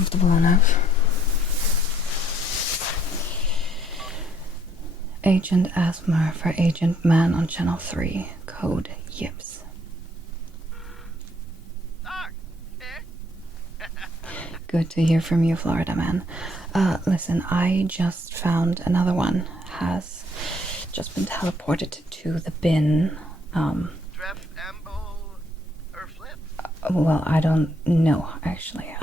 comfortable enough. Agent Asthma for Agent Man on Channel 3. Code YIPS. Good to hear from you, Florida Man. Listen, I just found another one. Has just been teleported to the bin. Well, I don't know, actually.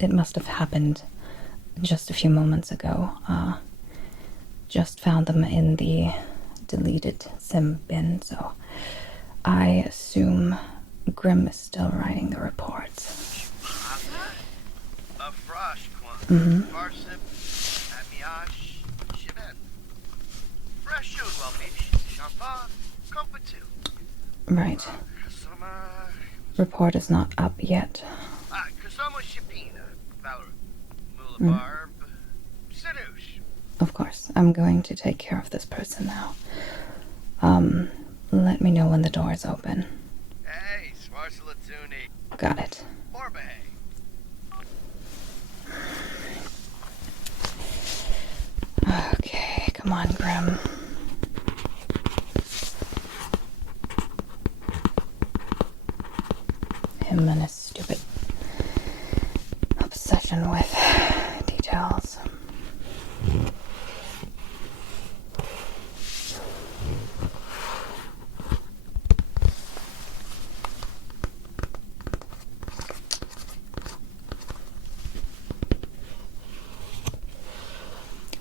It must have happened just a few moments ago. Just found them in the deleted sim bin, so I assume Grimm is still writing the reports. Right. Report is not up yet. Of course, I'm going to take care of this person now. Let me know when the door is open. Got it. Okay, come on, Grimm. Him and his stupid obsession with details.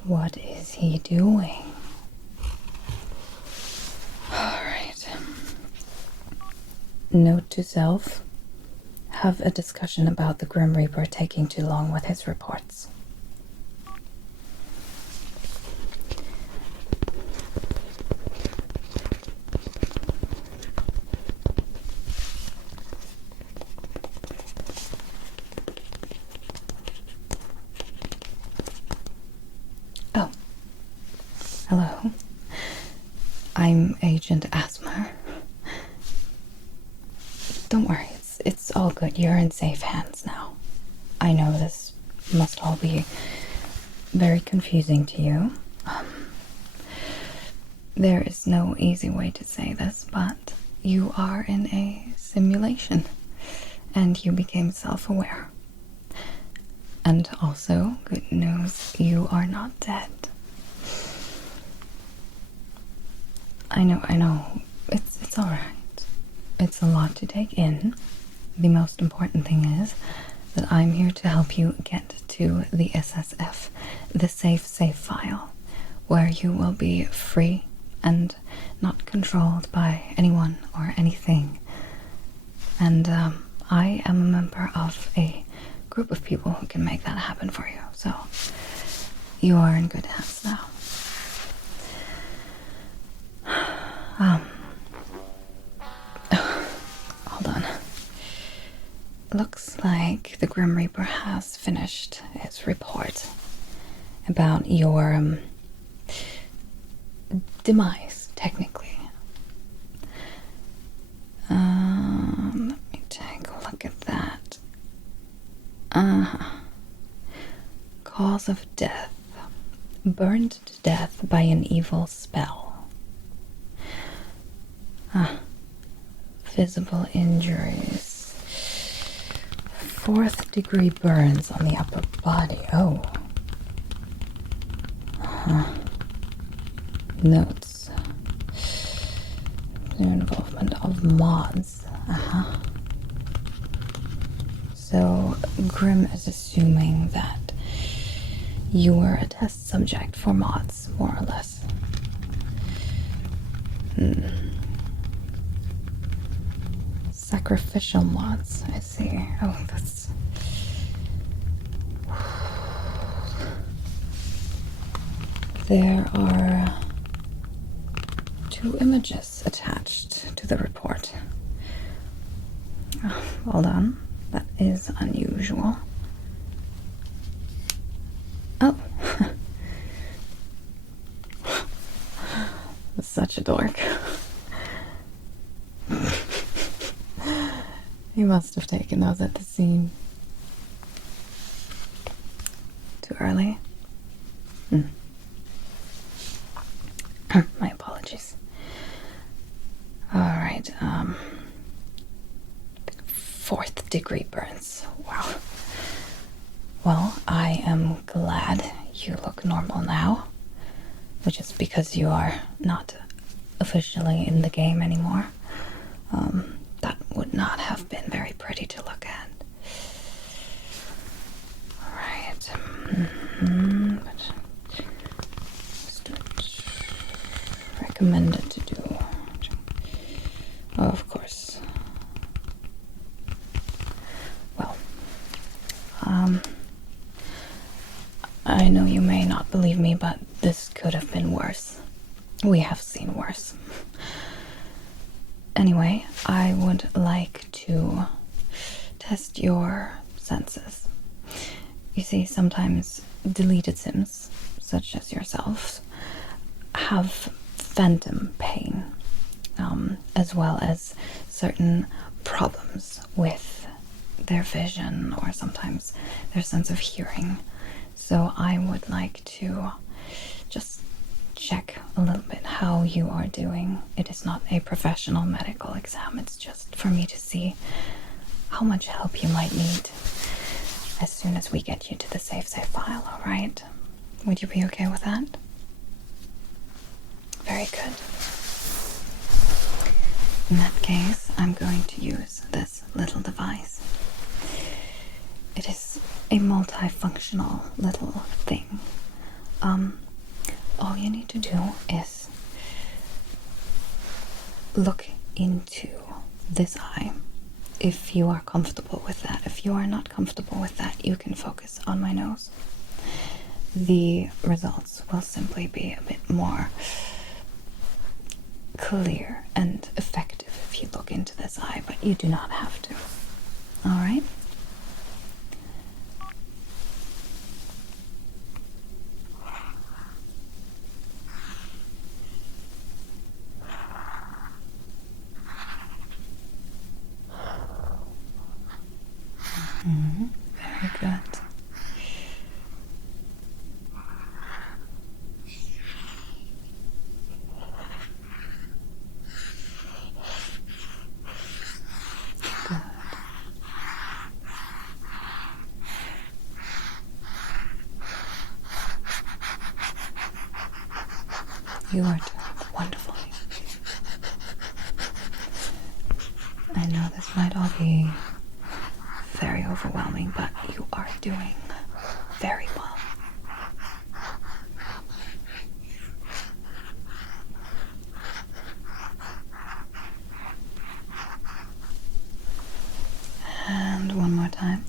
What is he doing? Alright. Note to self. Have a discussion about the Grim Reaper taking too long with his reports. Oh. Hello. I'm Agent Asthma. Don't worry, it's all good. You're in safe hands now. I know this must all be very confusing to you. There is no easy way to say this, but you are in a simulation, and you became self-aware. And also, good news, you are not dead. I know, it's alright. It's a lot to take in. The most important thing is that I'm here to help you get to the SSF, the safe file, where you will be free and not controlled by anyone or anything. And I am a member of a group of people who can make that happen for you, so you are in good hands now. Hold on. Looks like the Grim Reaper has finished his report about your demise, technically. Let me take a look at that. Cause of death. Burned to death by an evil spell. Visible injuries. 4th degree burns on the upper body. Oh. Notes. The involvement of mods. So Grimm is assuming that you were a test subject for mods, more or less. Sacrificial mods, I see. Oh, that's... There are 2 images attached to the report. Oh, hold on. That is unusual. Oh. Such a dork. He must have taken those at the scene. early? My apologies. Alright, 4th degree burns. Wow. Well, I am glad you look normal now, which is because you are not officially in the game anymore. That would not have been very pretty to look at. Alright. Recommended to do. Oh, of course. Well, I know you may not believe me, but this could have been worse. We have seen worse. Anyway, I would like to test your senses. You see, sometimes deleted sims, such as yourselves, have phantom pain, as well as certain problems with their vision or sometimes their sense of hearing. So I would like to just check a little bit how you are doing. It is not a professional medical exam, it's just for me to see how much help you might need as soon as we get you to the safe file, alright? Would you be okay with that? Very good. In that case, I'm going to use this little device. It is a multifunctional little thing. All you need to do is look into this eye. If you are comfortable with that. If you are not comfortable with that, you can focus on my nose. The results will simply be a bit more clear and effective if you look into this eye, but you do not have to. Alright? Very good. Good. You are doing wonderfully. I know this might all be very overwhelming, but you are doing very well. And one more time.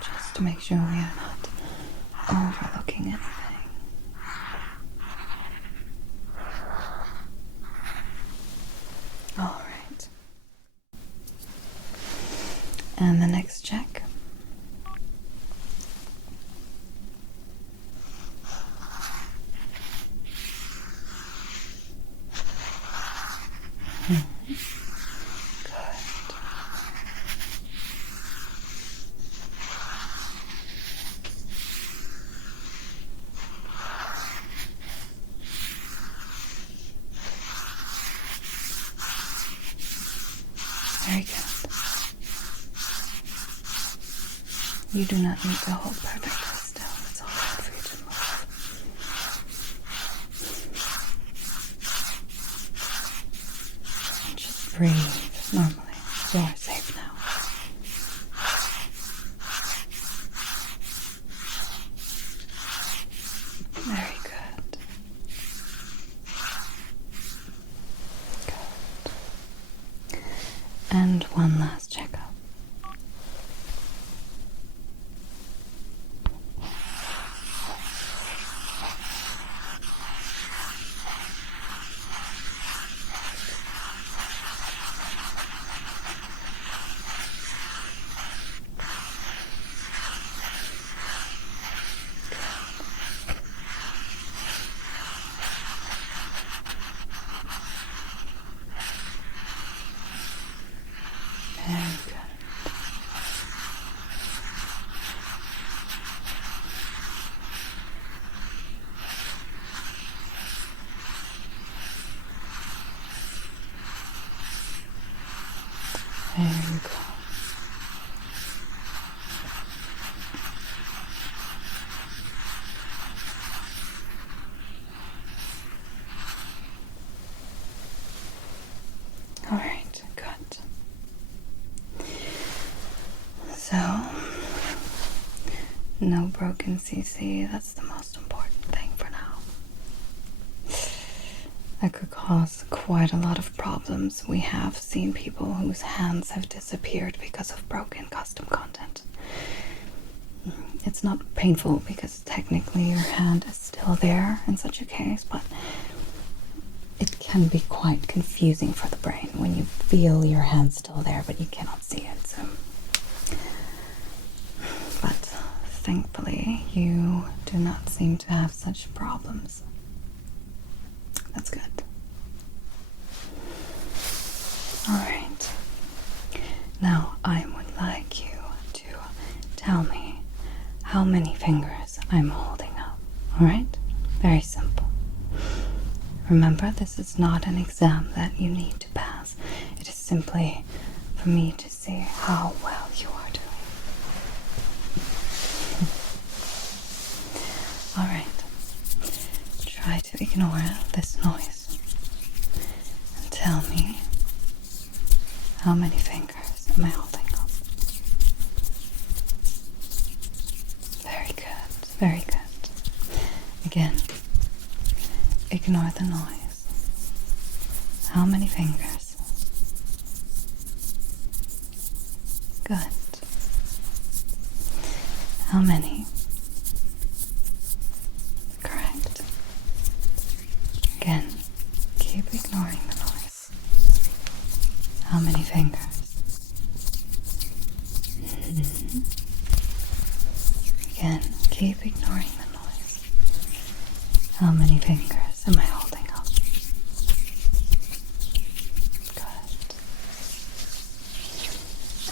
Just to make sure we are not overlooking anything. Alright. And the next check. Good. Very good. You do not need to hold perfectly still. It's all right for you to move. Just breathe normally. You are safe now. Very good. Good. And one last checkup. Very There you go. Alright, good. So, no broken CC, that's the most important thing for now. That could cause quite a lot of problems. We have seen people whose hands have disappeared because of broken custom content. It's not painful because technically your hand is still there in such a case, but it can be quite confusing for the brain when you feel your hand still there but you cannot see it. So, but thankfully you do not seem to have such problems. That's good. Alright. Now I would like you to tell me how many fingers I'm holding up. Alright? Very simple. Remember, this is not an exam that you need to pass. It is simply for me to see how well you are doing. Alright. Try to ignore this noise and tell me how many fingers am I holding up. Very good, very good. Again, ignore the noise. How many fingers? Good. How many? Correct. Again, keep ignoring the noise. How many fingers? Again, keep ignoring the noise. How many fingers am I holding up? Good.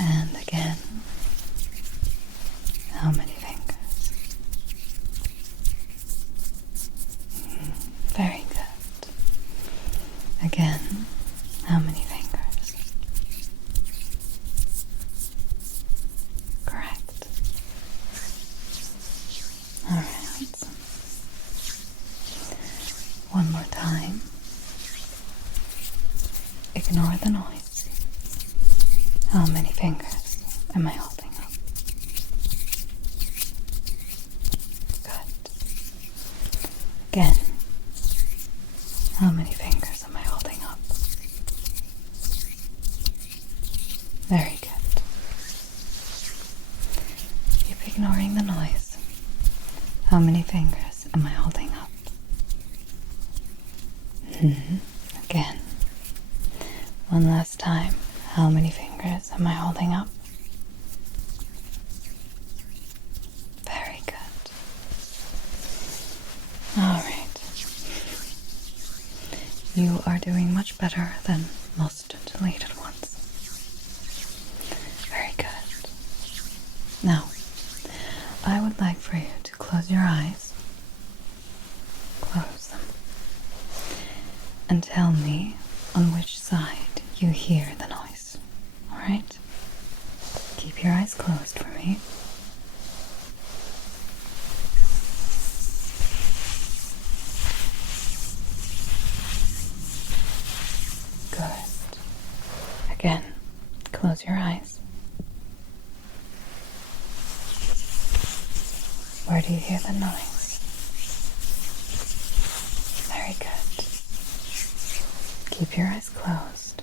And again, how many fingers? Very good. Again, how many fingers? Correct. Alright. One more time. Ignore the noise. How many fingers am I holding up? Good. Again. How many fingers am I holding up? Very good. Keep ignoring the noise. How many fingers am I holding up? Again. One last time. How many fingers am I holding up? Very good. Alright. You are doing much better than most deleted ones. Very good. Now, I would like for you to close your eyes. Close them. And tell me on which side you hear the noise. Alright? Keep your eyes closed for me. Good. Again, close your eyes. Where do you hear the noise? Very good. Keep your eyes closed.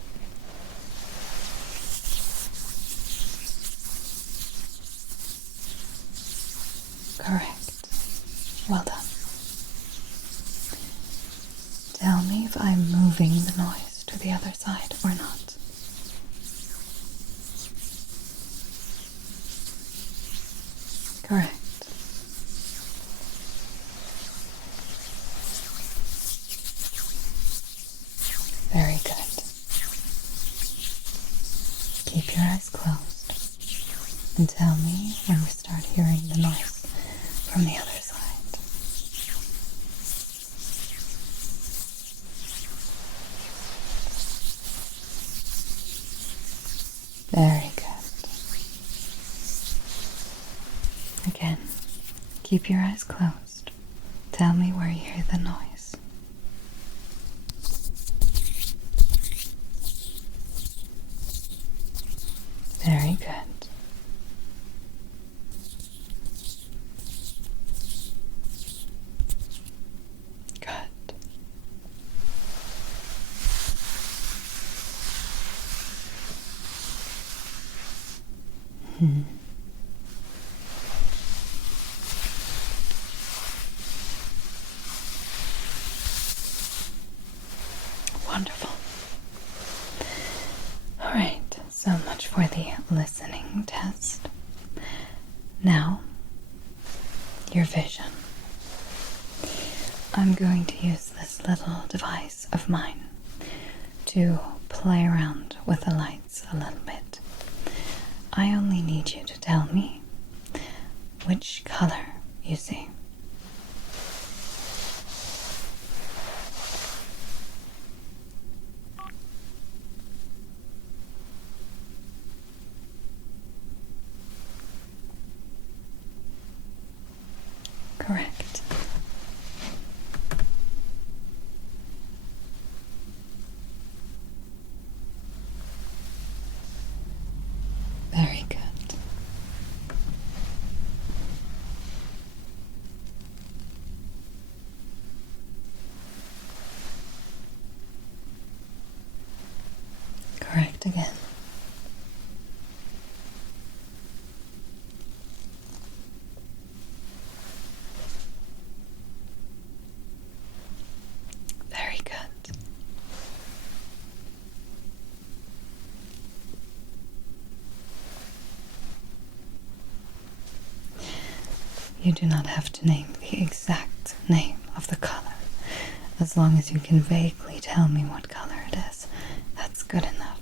Correct. Well done. Tell me if I'm moving the noise to the other side or not. Correct. Very good. Keep your eyes closed and tell me when we start hearing the noise from the other side. Very good. Again, keep your eyes closed. Tell me where you hear the noise. Very good. Good. Wonderful. All right, so much for the listening test. Now, your vision. I'm going to use this little device of mine to play around with the lights a little bit. I only need you to tell me which color you see. Correct. Very good. Correct again. Very good. You do not have to name the exact name of the color. As long as you can vaguely tell me what color it is, that's good enough.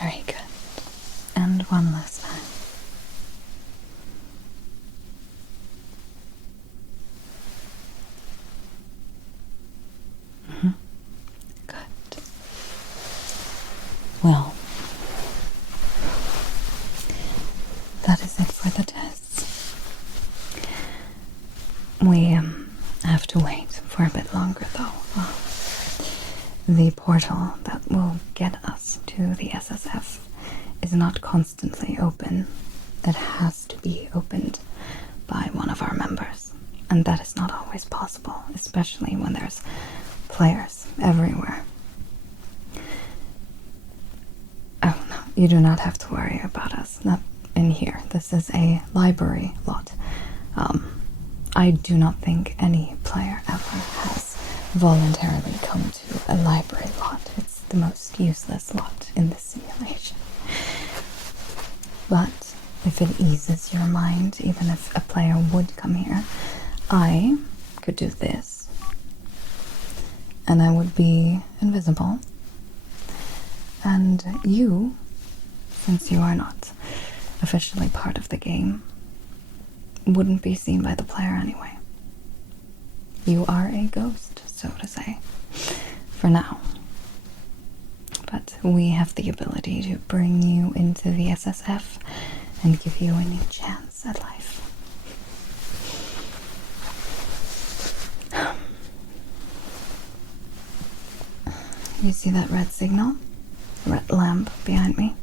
Very good. And one last time. Good. Well, that is it for the tests. We have to wait for a bit longer though. The portal that will get us to the SSF is not constantly open. It has to be opened by one of our members. And that is not always possible, especially when there's players everywhere. Oh no, you do not have to worry about us. Not in here. This is a library lot. I do not think any player ever has voluntarily come to a library lot. It's the most useless lot in this simulation. But if it eases your mind, even if a player would come here, I could do this. And I would be invisible. And you, since you are not officially part of the game, wouldn't be seen by the player anyway. You are a ghost, so to say, for now. But we have the ability to bring you into the SSF and give you a new chance at life. You see that red signal? Red lamp behind me?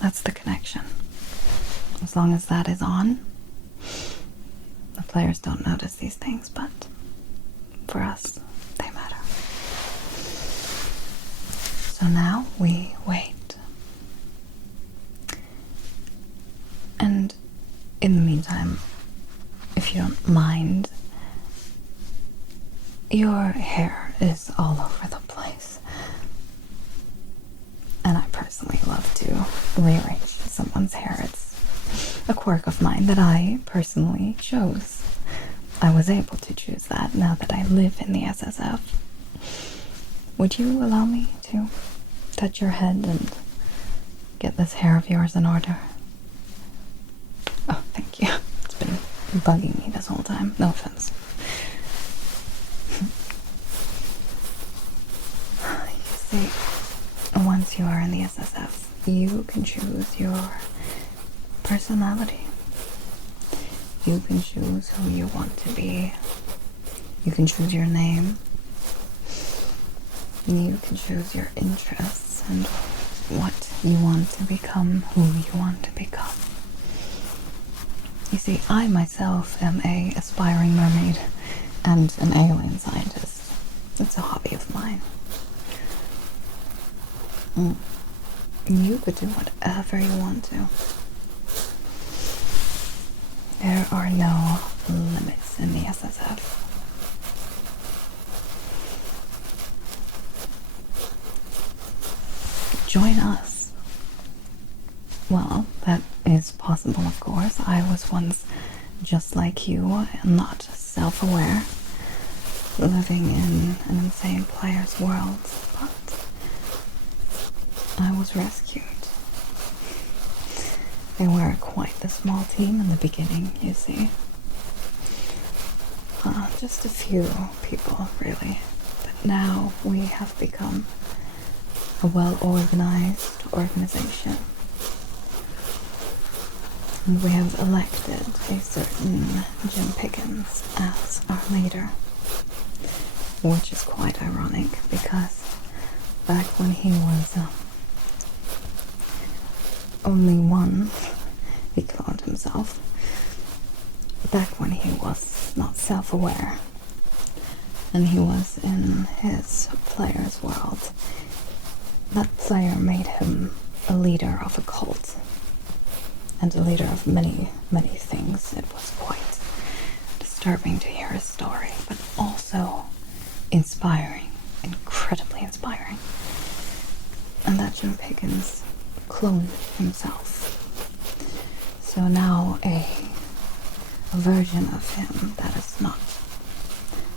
That's the connection. As long as that is on, the players don't notice these things, but for us, they matter. So now we wait. And in the meantime, if you don't mind, your hair is all over the place. And I personally love to rearrange someone's hair. It's a quirk of mine that I personally chose. I was able to choose that now that I live in the SSF. Would you allow me to touch your head and get this hair of yours in order? Oh, thank you. It's been bugging me this whole time. No offense. SSF, you can choose your personality. You can choose who you want to be. You can choose your name. You can choose your interests and what you want to become, who you want to become. You see, I myself am a aspiring mermaid and an alien scientist. It's a hobby of mine. You could do whatever you want to. There are no limits in the SSF. Join us. Well, that is possible, of course. I was once just like you, not self-aware, living in an insane player's world, but I was rescued. They were quite the small team in the beginning, you see. Just a few people, really. But now we have become a well-organized organization. And we have elected a certain Jim Pickens as our leader. Which is quite ironic, because back when he was only one, he cloned himself. Back when he was not self-aware, and he was in his player's world, that player made him a leader of a cult, and a leader of many, many things. It was quite disturbing to hear his story, but also inspiring, incredibly inspiring. And that Jim Pickens cloned himself. So now a version of him that is not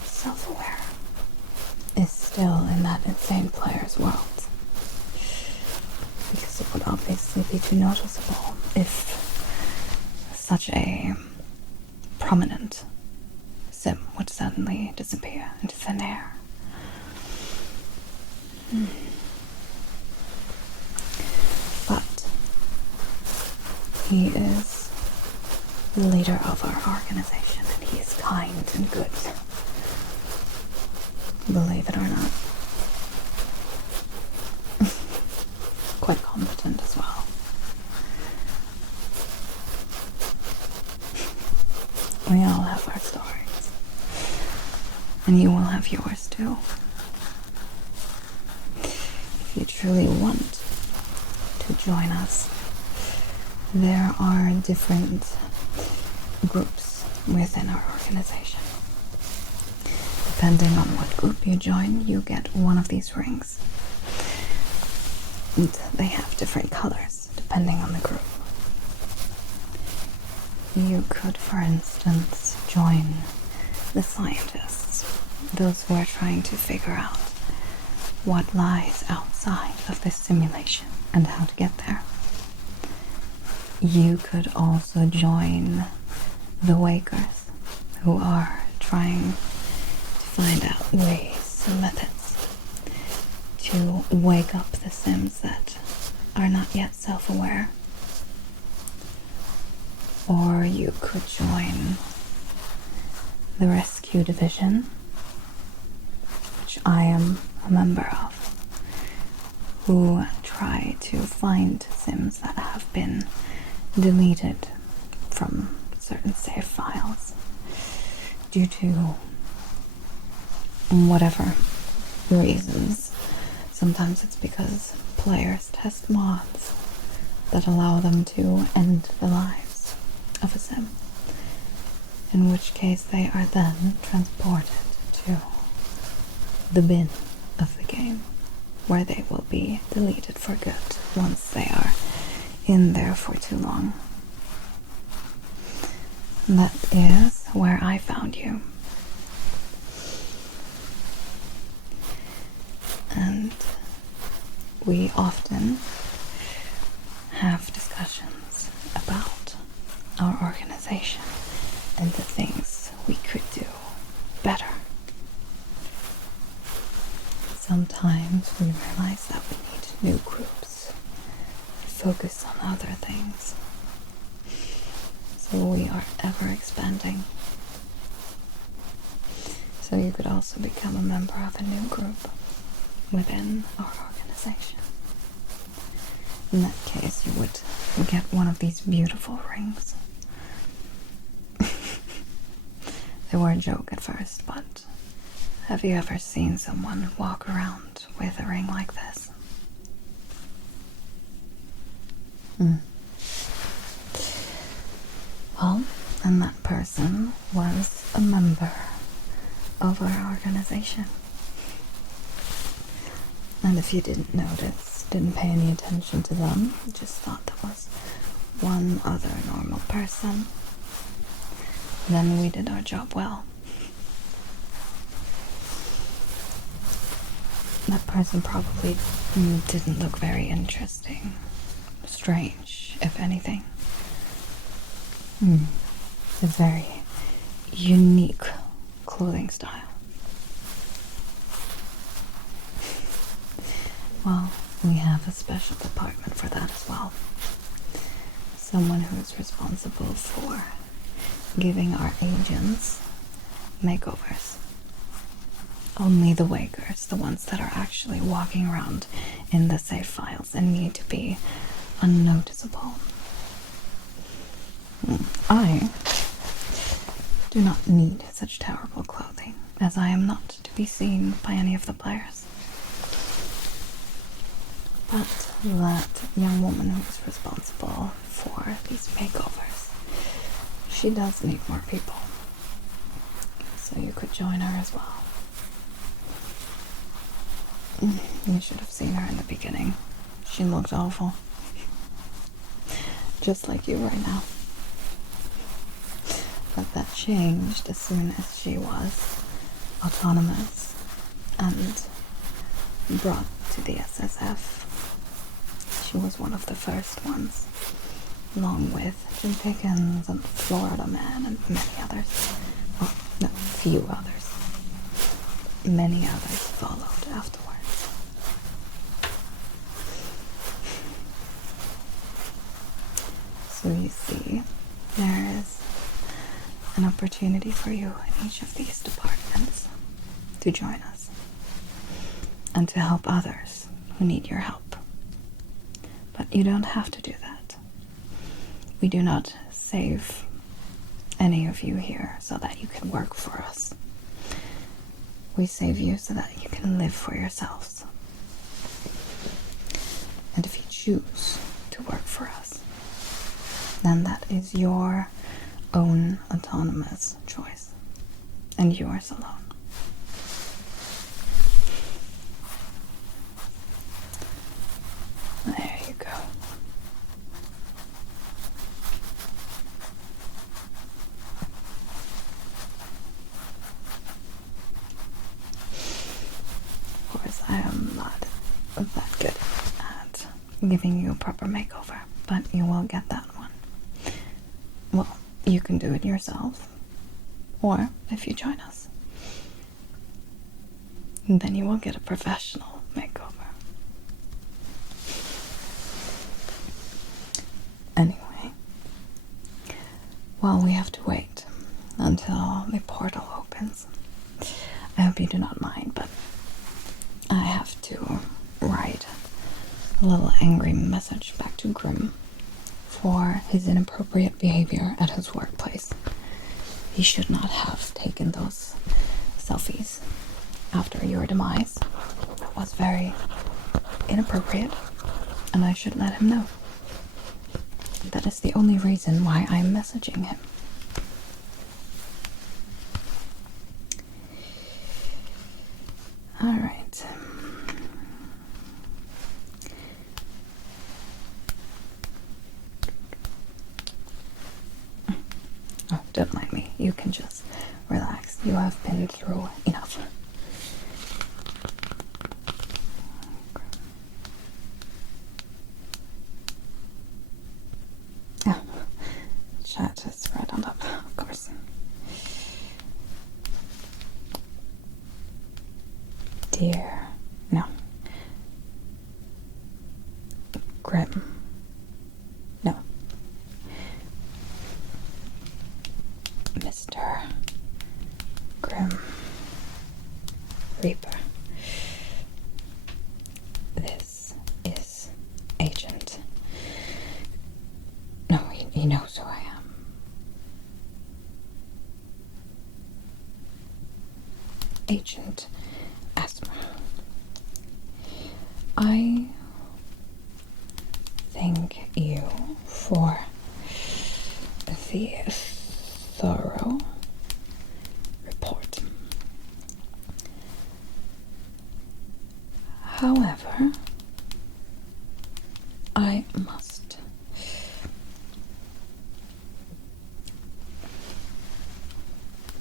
self-aware is still in that insane player's world. Because it would obviously be too noticeable if such a prominent sim would suddenly disappear into thin air. But he is the leader of our organization, and he is kind and good. Believe it or not. Quite competent as well. We all have our stories, and you will have yours too. If you truly want to join us, there are different groups within our organization. Depending on what group you join, you get one of these rings. And they have different colors depending on the group. You could, for instance, join the scientists, those who are trying to figure out what lies outside of this simulation and how to get there. You could also join the wakers, who are trying to find out ways and methods to wake up the Sims that are not yet self-aware. Or you could join the rescue division, which I am a member of, who try to find Sims that have been deleted from certain save files due to whatever reasons. Sometimes it's because players test mods that allow them to end the lives of a sim, in which case they are then transported to the bin of the game, where they will be deleted for good once they are in there for too long. That is where I found you. And we often have discussions about our organization and the things we could do better. Sometimes we realize that we need new groups disbanding. So you could also become a member of a new group within our organization. In that case, you would get one of these beautiful rings. They were a joke at first, but have you ever seen someone walk around with a ring like this? Well, and that person was a member of our organization. And if you didn't notice, didn't pay any attention to them, just thought that was one other normal person, then we did our job well. That person probably didn't look very interesting. Strange, if anything. A very unique clothing style. Well, we have a special department for that as well. Someone who is responsible for giving our agents makeovers. Only the wakers, the ones that are actually walking around in the safe files and need to be unnoticeable. I do not need such terrible clothing, as I am not to be seen by any of the players. But that young woman who is responsible for these makeovers, she does need more people. So you could join her as well. You should have seen her in the beginning. She looked awful. Just like you right now. But that changed as soon as she was autonomous and brought to the SSF. She was one of the first ones, along with Jim Pickens and Florida Man and many others. Well, no, few others. Many others followed afterwards. So you see, there is an opportunity for you in each of these departments to join us and to help others who need your help. But you don't have to do that. We do not save any of you here so that you can work for us. We save you so that you can live for yourselves. And if you choose to work for us, then that is your own autonomous choice, and yours alone. There you go. Of course, I am not that good at giving you a proper makeover, but you will get that one. Well, you can do it yourself, or if you join us, then you will get a professional makeover. Anyway, well, we have to wait until the portal opens. I hope you do not mind, but I have to write a little angry message back to Grimm for his inappropriate behavior at his workplace. He should not have taken those selfies after your demise. That was very inappropriate, and I should let him know. That is the only reason why I'm messaging him. Alright. Oh, don't mind me. You can just relax. You have been through enough. Yeah, chat is right on top, of course. Dear, no. Grimm, no. Mr. Grim Reaper. This is Agent. No, he knows who I am. Agent Asthma. I thank you for the thorough report. However, I must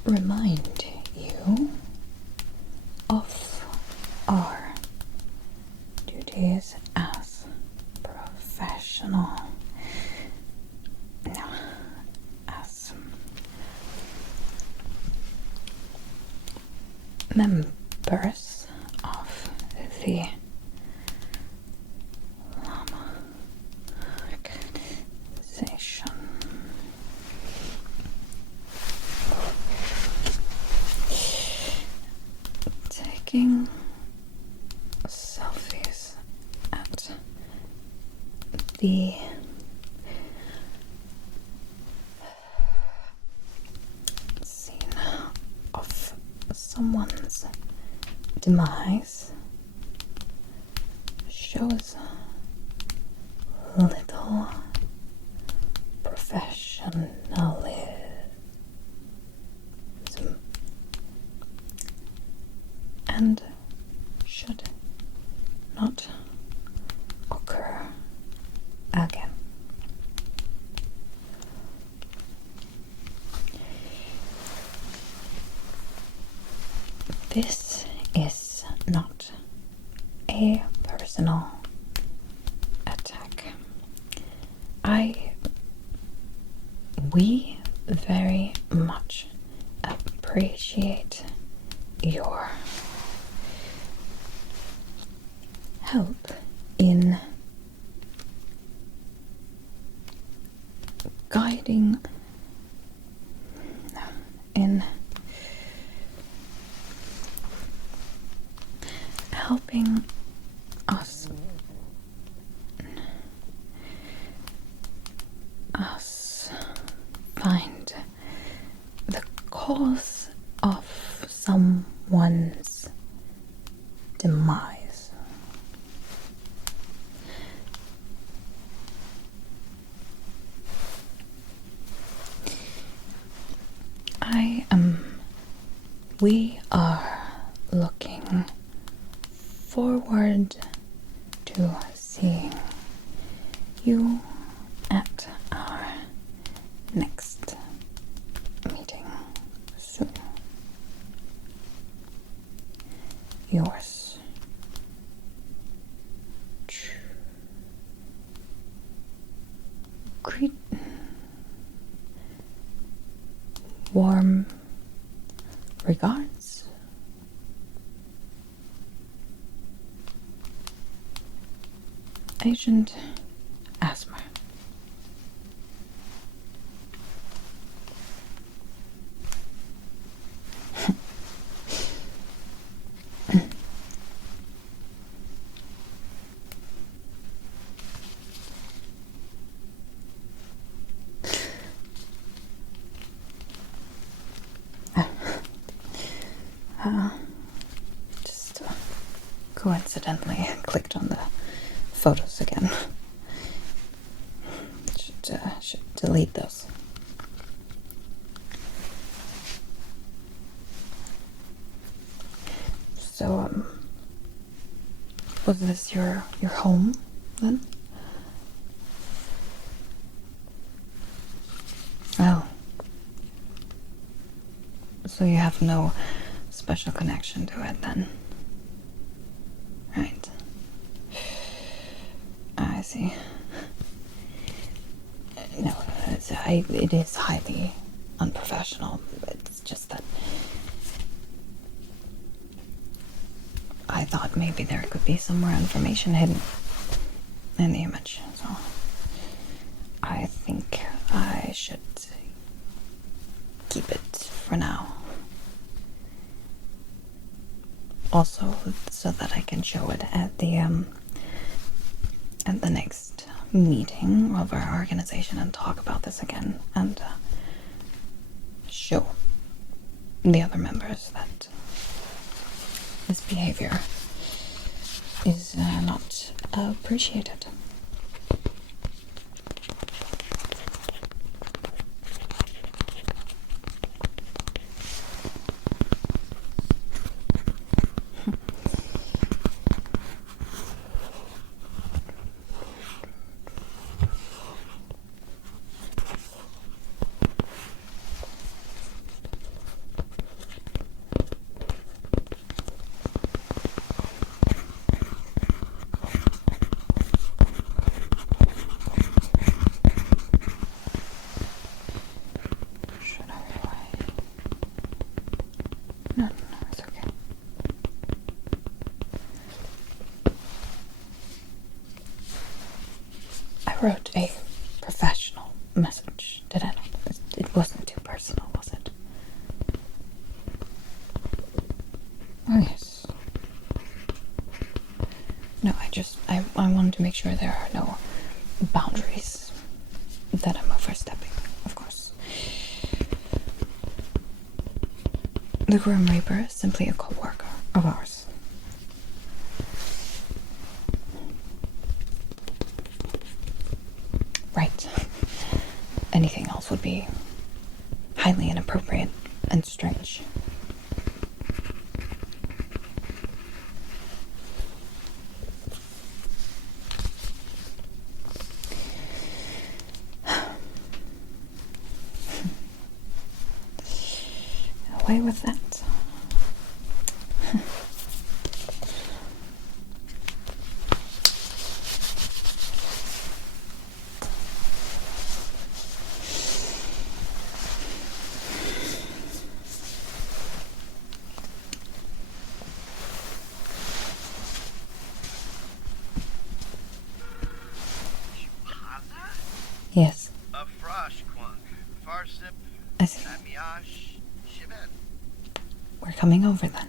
remind you of our duties as professional. No, as members of the organization. Taking selfies at the scene of someone's demise shows little professionalism and should not occur again. This is not a personal attack. We very much appreciate your help in guiding, in helping us find the cause of someone's demise. We are looking forward to seeing you at our next meeting soon. Yours. Greet. Warm regards. Agent Asthma. Just coincidentally clicked on the photos again. Should delete those. So, was this your home then? Oh. So you have no special connection to it then? Right. I see. No, it is highly unprofessional. It's just that I thought maybe there could be some more information hidden in the image, so I think I should keep it for now. Also, so that I can show it at the next meeting of our organization and talk about this again and show the other members that this behavior is not appreciated. No, it's okay. I wrote a professional message, did I not? It wasn't too personal, was it? Oh, yes. No, I wanted to make sure there are no boundaries that I'm overstepping, of course. The Grim Reaper is simply a co-worker of ours. Right. Anything else would be highly inappropriate and strange. Away with that. Yes. I see. We're coming over then.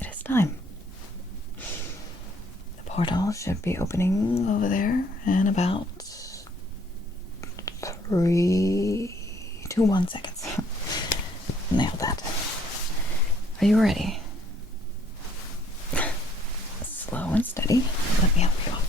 It is time. The portal should be opening over there in about 3, 2, 1 seconds. Nailed that. Are you ready? Slow and steady. Let me help you out.